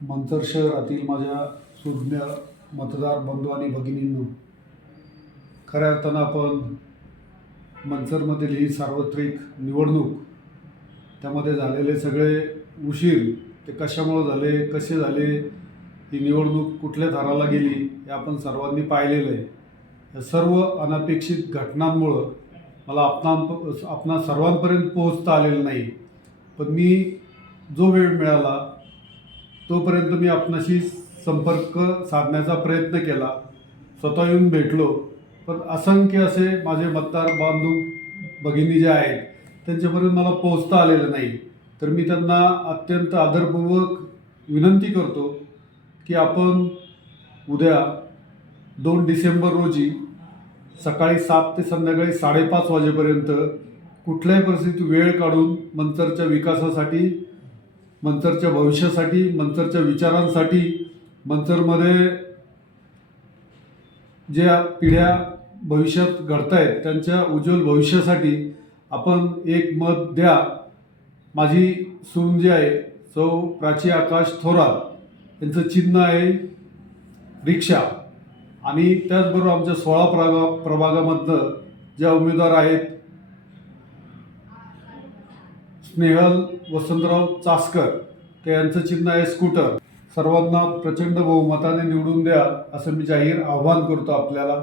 मंचर शहरातील माझ्या सुज्ञ मतदार बंधू आणि भगिनींनो, खऱ्या अर्थानं आपण मंचरमधील ही सार्वत्रिक निवडणूक, त्यामध्ये झालेले सगळे उशीर ते कशामुळे झाले, कसे झाले, ही निवडणूक कुठल्या थराला गेली हे आपण सर्वांनी पाहिलेलं आहे. या सर्व अनपेक्षित घटनांमुळं मला आपणा सर्वांपर्यंत पोहोचता आलेलं नाही. पण मी जो वेळ मिळाला तोपर्यंत मी आपणाशी संपर्क साधण्याचा प्रयत्न केला, स्वतः येऊन भेटलो. पण असंख्य असे माझे मतदार बांधव भगिनी जे आहेत त्यांच्यापर्यंत मला पोहोचता आलेलं नाही. तर मी त्यांना अत्यंत आदरपूर्वक विनंती करतो की आपण उद्या 2 डिसेंबर रोजी सकाळी 7 ते संध्याकाळी 5:30 वाजेपर्यंत कुठल्याही परिस्थितीत वेळ काढून मंचरच्या विकासासाठी, मंचरच्या भविष्यासाठी, मंचरच्या विचारांसाठी, मंचरमध्ये ज्या पिढ्या भविष्यात घडत आहेत त्यांच्या उज्ज्वल भविष्यासाठी आपण एक मत द्या. माझी सून जी आहे सौ प्राची आकाश थोरात, त्यांचं चिन्ह आहे रिक्षा. आणि त्याचबरोबर आमच्या 16 प्रभागामधनं ज्या उमेदवार आहेत स्नेहल वसंतराव चासकर, ते यांचं चिन्ह आहे स्कूटर. सर्वांना प्रचंड बहुमताने निवडून द्या असं मी जाहीर आव्हान करतो आपल्याला.